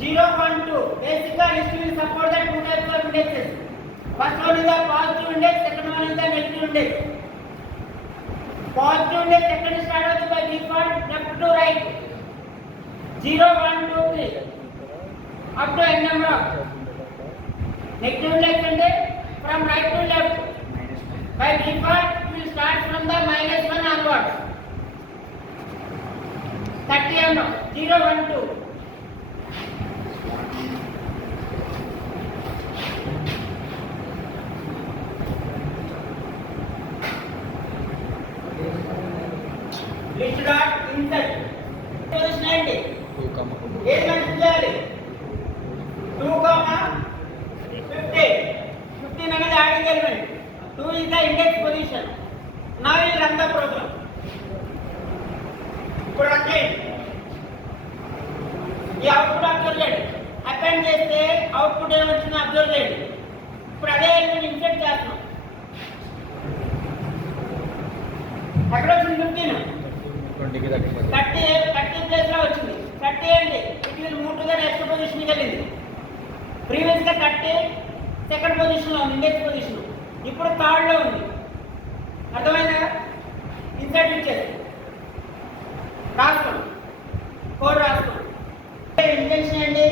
0, 1, 2. Basically, list will support the two types of indexes. First one is the positive index, second one is the negative index. Positive index second start by default left to right. 0, 1, 2, 3. Up to n number of. Negative index and from right to left. By default, it will start from the -1 onwards. 30 and 0, 1, 2. List dot insert. Position ఏంటి? 2, ఏది మెన్షన్ చేయాలి? 2, 15. 15 అనేది adding element. 2 is the index position. Now we run the program. ఇప్పుడు రన్ చేయండి. ఈ output observe చేయండి. అపెండ్ చేస్తే అవుట్పుట్ ఏమొచ్చిందో అబ్జర్వ్ చేయండి. ఇప్పుడు అదే ఎలిమెంట్ ఇన్సర్ట్ చేస్తున్నాం. ఎక్కడ వచ్చింది? 15. 30 ప్లేస్ లో వచ్చింది. 30 ఏంటి? It will move to the next position కి వెళ్ళింది. ప్రీవియస్ గా 30 సెకండ్ పొజిషన్ లో ఉంది, ఇండెక్స్ పొజిషన్. ఇప్పుడు థర్డ్ లో ఉంది. అర్థమైందా? ఇన్సర్ట్ ఇచ్చేది రాసుకోండి, కోడ్ రాసుకోండి. ఇంటెన్షన్ ఏంటి?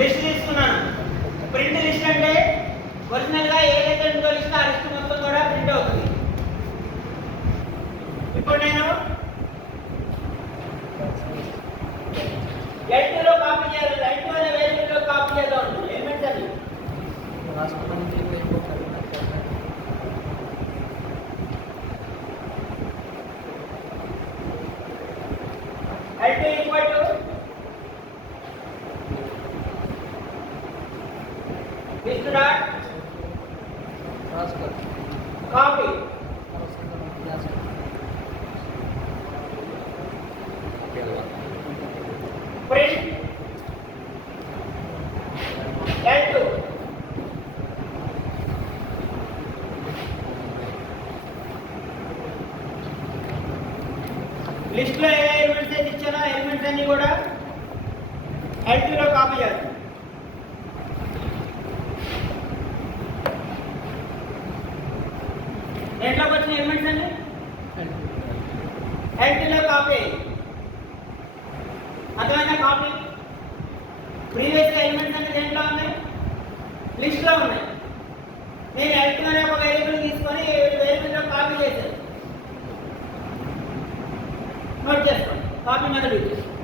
లిస్ట్ తీసుకున్నాను. ప్రింట్ లిస్ట్ అంటే ఒరిజినల్ గా ఏదైతే ఉందో లిస్ట్ ఆ లిస్ట్ మొత్తం కూడా ప్రింట్ అవుతుంది. ఇప్పుడు నేను L2 లో కాపీ చేయాలి. L2 అనే వేరియబుల్ లో కాపీ చేద్దాం. ఎలిమెంట్స్ అన్ని L2 equal to list dot copy print L2 list లో ఏ ఎలిమెంట్స్ అయితే ఇచ్చానో ఎలిమెంట్స్ అన్ని కూడా L2 లో కాపీ చేస్తాను. దేంట్లోకి వచ్చిన ఎలిమెంట్స్ అన్ని L2 లో కాపీ. అర్థమైనా? కాపీ ప్రీవియస్ ఎలిమెంట్స్ అన్ని దేంట్లో ఉన్నాయి? లిస్ట్ లో ఉన్నాయి. నేను L2 అనే ఒక వేరియబుల్ తీసుకొని వేరియబుల్ లో కాపీ చేశాను. నోట్ చేసుకోండి. కాపీ మెథడ్ యూజ్ చేస్తాను.